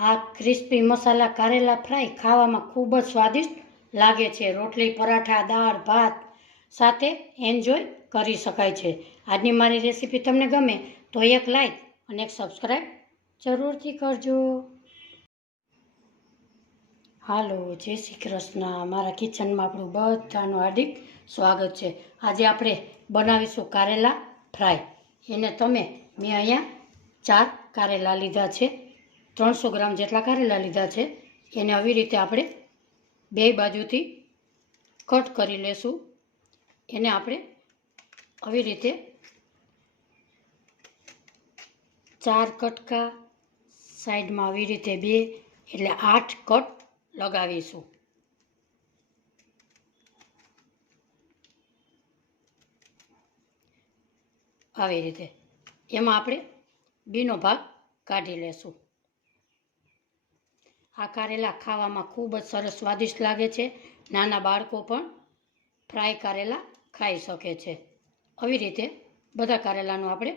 આ ક્રિસ્પી મસાલા કારેલા ફ્રાય ખાવામાં ખૂબ જ સ્વાદિષ્ટ લાગે છે. રોટલી, પરાઠા, દાળ, ભાત સાથે એન્જોય કરી શકાય છે. આજની મારી રેસીપી તમને ગમે તો એક લાઈક અને એક સબસ્ક્રાઈબ જરૂરથી કરજો. હાલો, જય શ્રી કૃષ્ણ. મારા કિચનમાં આપણું બધાનું હાર્દિક સ્વાગત છે. આજે આપણે બનાવીશું કારેલા ફ્રાય. એને તમે મેં અહીંયા ચાર કારેલા લીધા છે. ત્રણસો ગ્રામ જેટલા કારેલા લીધા છે, એને આવી રીતે આપણે બે બાજુથી કટ કરી લેશું. એને આપણે આવી રીતે ચાર કટકા સાઈડમાં આવી રીતે બે એટલે આઠ કટ લગાવીશું. આવી રીતે. એમાં આપણે બીનો ભાગ કાઢી લેશું. આ કારેલા ખાવામાં ખૂબ જ સરસ સ્વાદિષ્ટ લાગે છે. નાના બાળકો પણ ફ્રાય કારેલા ખાઈ શકે છે. આવી રીતે બધા કારેલાનું આપણે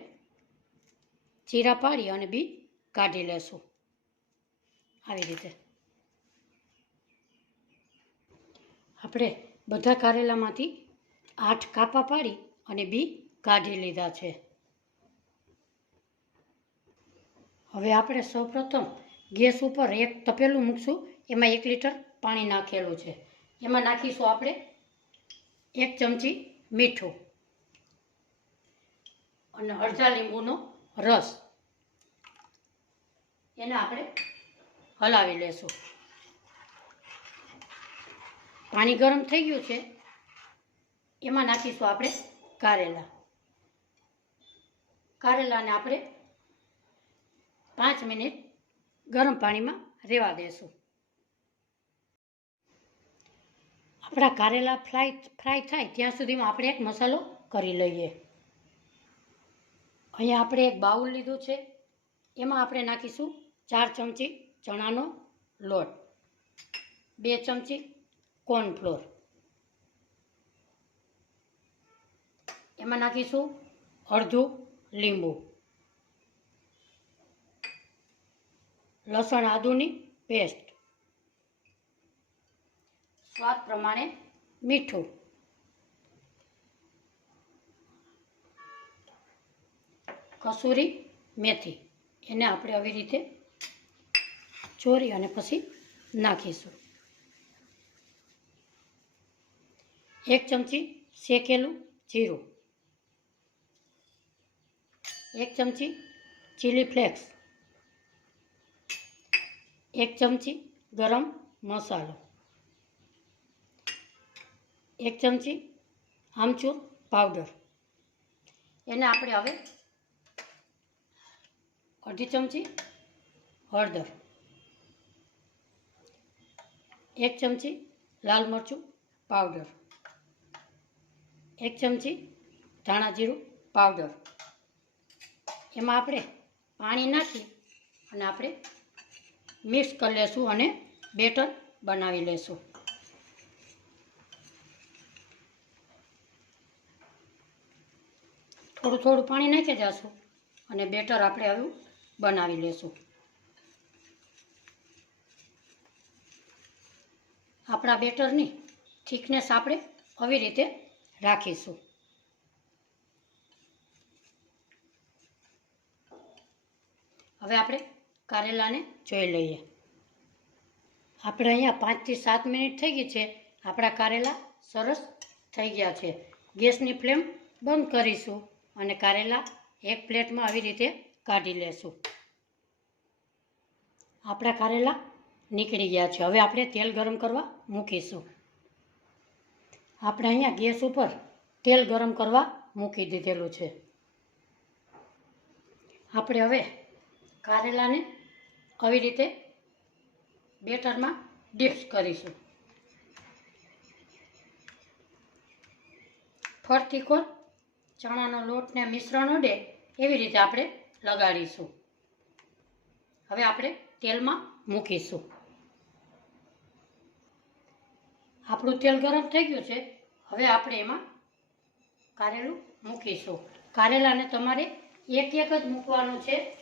ચીરા પાડી અને બી કાઢી લેશું. આવી રીતે આપણે બધા કારેલામાંથી આઠ કાપા પાડી અને બી કાઢી લીધા છે. હવે આપણે સૌપ્રથમ ગેસ ઉપર એક તપેલું મૂકશું. એમાં એક લીટર પાણી નાખેલું છે. એમાં નાખીશું આપણે એક ચમચી મીઠું અને અડધા લીંબુનો રસ. એને આપણે હલાવી લેશું. પાણી ગરમ થઈ ગયું છે. એમાં નાખીશું આપણે કારેલા. કારેલાને આપણે પાંચ મિનિટ ગરમ પાણીમાં રહેવા દેશું. આપણા કારેલા ફ્રાય ફ્રાય થાય ત્યાં સુધીમાં આપણે એક મસાલો કરી લઈએ. અહીંયા આપણે એક બાઉલ લીધું છે. એમાં આપણે નાખીશું ચાર ચમચી ચણાનો લોટ, બે ચમચી કોર્નફ્લોર. એમાં નાખીશું અડધું લીંબુ. લસણ આદુની પેસ્ટ સ્વાદ પ્રમાણે મીઠું. કસૂરી મેથી. એને આપણે આવી રીતે ચોરી અને પછી નાખીશું. એક ચમચી શેકેલું જીરું. એક ચમચી ચીલી ફ્લેક્સ એક ચમચી ગરમ મસાલો, એક ચમચી આમચૂર પાવડર. એને આપણે હવે અઢી ચમચી હળદર, એક ચમચી લાલ મરચું પાવડર, એક ચમચી ધાણા જીરું પાવડર. એમાં આપણે પાણી નાખી અને આપણે મિક્સ કરી લેશું અને બેટર બનાવી લેશું. થોડું થોડું પાણી નાખી જશું અને બેટર આપણે આવ્યું બનાવી લેશું. આપણા બેટરની થિકનેસ આપણે આવી રીતે રાખીશું. હવે આપણે કારેલાને જોઈ લઈએ. આપણે અહીંયા પાંચથી સાત મિનિટ થઈ ગઈ છે. આપણા કારેલા સરસ થઈ ગયા છે. ગેસની ફ્લેમ બંધ કરીશું અને કારેલા એક પ્લેટમાં આવી રીતે કાઢી લેશું. આપણા કારેલા નીકળી ગયા છે. હવે આપણે તેલ ગરમ કરવા મૂકીશું. આપણે અહીંયા ગેસ ઉપર તેલ ગરમ કરવા મૂકી દીધેલું છે. આપણે હવે કારેલાને આવી રીતે બેટરમાં ડિપ્સ કરીશું. ફરતી ખોર ચણાનો લોટને મિશ્રણ ઉડે એવી રીતે આપણે લગાડીશું. હવે આપણે તેલમાં મૂકીશું. આપણું તેલ ગરમ થઈ ગયું છે, હવે આપણે એમાં કારેલું મૂકીશું. કારેલાને તમારે એક એક જ મૂકવાનું છે.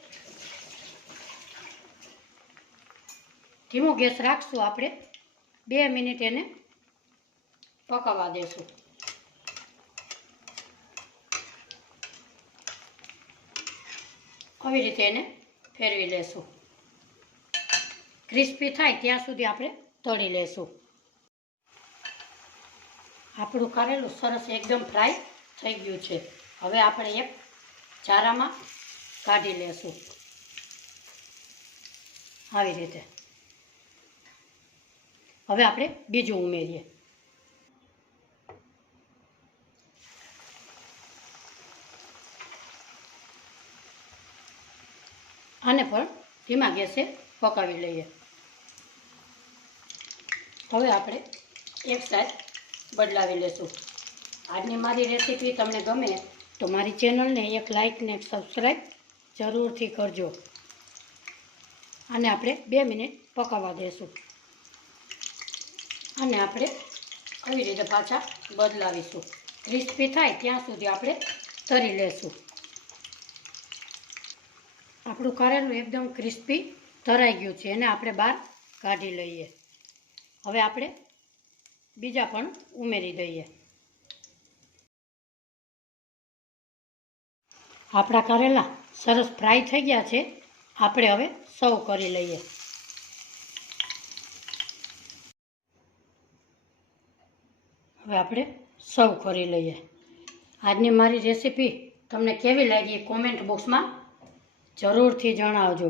ધીમો ગેસ રાખશું આપણે. બે મિનિટ એને પકાવવા દેશું. આવી રીતે એને ફેરવી લેશું. ક્રિસ્પી થાય ત્યાં સુધી આપણે તળી લેશું. આપણું કરેલું સરસ એકદમ ફ્રાય થઈ ગયું છે. હવે આપણે એક ચારામાં કાઢી લેશું. આવી રીતે. હવે આપણે બીજું ઉમેરીએ. આને પણ ધીમા ગેસે પકાવી લઈએ. હવે આપણે એક સાઈડ બદલાવી લેશું. આજની મારી રેસીપી તમને ગમે તો મારી ચેનલને એક લાઇક ને સબસ્ક્રાઈબ જરૂરથી કરજો. આને આપણે બે મિનિટ પકાવવા દેશું. અને આપણે આવી રીતે પાછા બદલાવીશું. ક્રિસ્પી થાય ત્યાં સુધી આપણે તરી લેશું. આપણું કરેલું એકદમ ક્રિસ્પી તરાઈ ગયું છે, એને આપણે બહાર કાઢી લઈએ. હવે આપણે બીજા પણ ઉમેરી દઈએ. આપણા કરેલા સરસ ફ્રાય થઈ ગયા છે, આપણે હવે સર્વ કરી લઈએ. હવે આપણે સર્વ કરી લઈએ. આજની મારી રેસીપી તમને કેવી લાગી કોમેન્ટ બોક્સમાં જરૂરથી જણાવજો.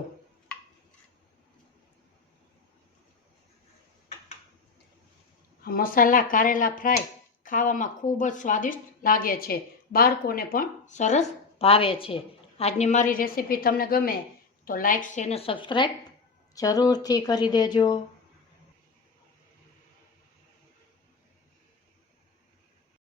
આ મસાલા કારેલા ફ્રાય ખાવામાં ખૂબ જ સ્વાદિષ્ટ લાગે છે. બાળકોને પણ સરસ ભાવે છે. આજની મારી રેસીપી તમને ગમે તો લાઇક શેર અને સબસ્ક્રાઈબ જરૂરથી કરી દેજો.